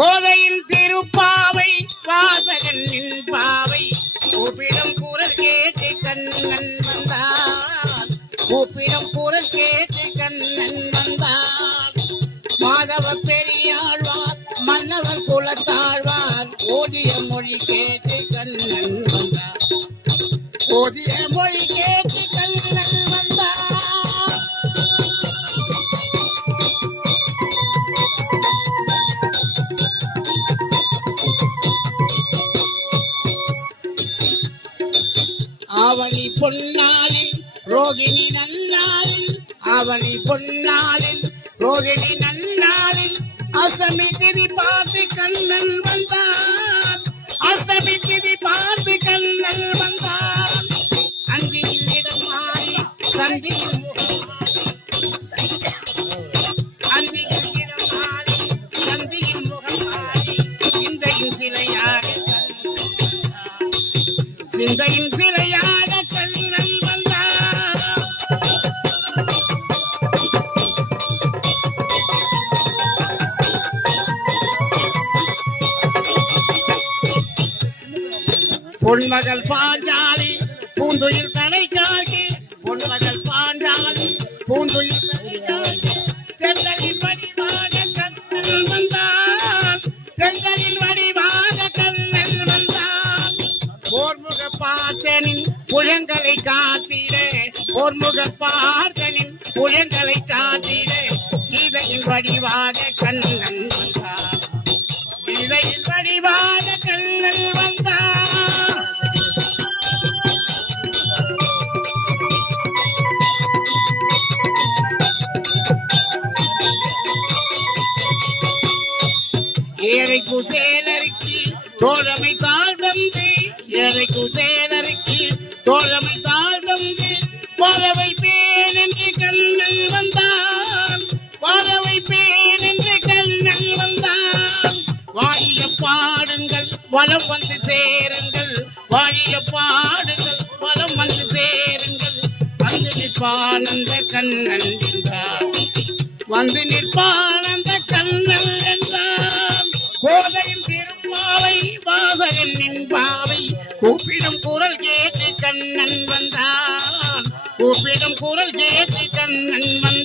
கோதையின் திருப்பாவை வாசகன் பாவை கூப்பிடும் குரல் கேட்டு கண்ணன் வந்தார். கூப்பிடும் குரல் கேட்டு கண்ணன் வந்தார். மாதவ பெரியாழ்வார் மன்னவர் குலத்தாழ்வார் ஓதிய மொழி கேட்டு கண்ணன் வந்தார். ஓதிய மொழி கேட்டு கண்ணன் வந்தார். அவனி பொன்னாளில் ரோகிணி நன்னாளில் அவனி பொன்னாளில் ரோகிணி நன்னாளில் அஷ்டமி திதி பார்த்து கண்ணன் வந்தார். அஷ்டமி திதி பார்த்து கண்ணன் வந்தார். அந்தியில் இடம் மாறி சந்தியில் அந்தியில் இடம் மாறி சந்தியில் முகம் மாறி சிந்தையின் சிலையாக சிந்தையின் சிலையாக கண்ணன் வந்தார். பொன்மகள் பாஞ்சாலி பூந்துயில் தலை காக்கி பொன்மகள் பாஞ்சாலி பூந்துயில் தலை காக்கி தென்றலின் வடிவாக கண்ணன் வந்தார். தென்றலின் வடிவாக கண்ணன் வந்தார். போர்முக பார்த்தனின் புழங்களை காத்திட போர்முக பார்த்தனின் புழங்களை காத்திட கீதையின் வடிவாக கண்ணன் வந்தார். கீதையின் வடிவாக கண்ணன் வந்தார். ஏழை குசேலருக்கு தோழமை தாழ் தந்து ஏழை குசேலருக்கு தோழமை தாழ் தந்து பறவை பேன் என்று கண்ணன் வந்தான். பறவை பேன் என்று கண்ணன் வந்தான். வாழிய பாடுங்கள் வலம் வந்து சேருங்கள். வாழிய பாடுங்கள் வலம் வந்து சேருங்கள். வந்து நிற்பானந்த கண்ணன் என்றார். வந்து நிற்பானந்த கண்ணன் என்றார். கோதையின் திருப்பாவை வாசகன் பாவை கூப்பிடும் குரல் கேட்டு கண்ணன் வந்தான். கூப்பிடும் குரல் கேட்டு கண்ணன் வந்தான்.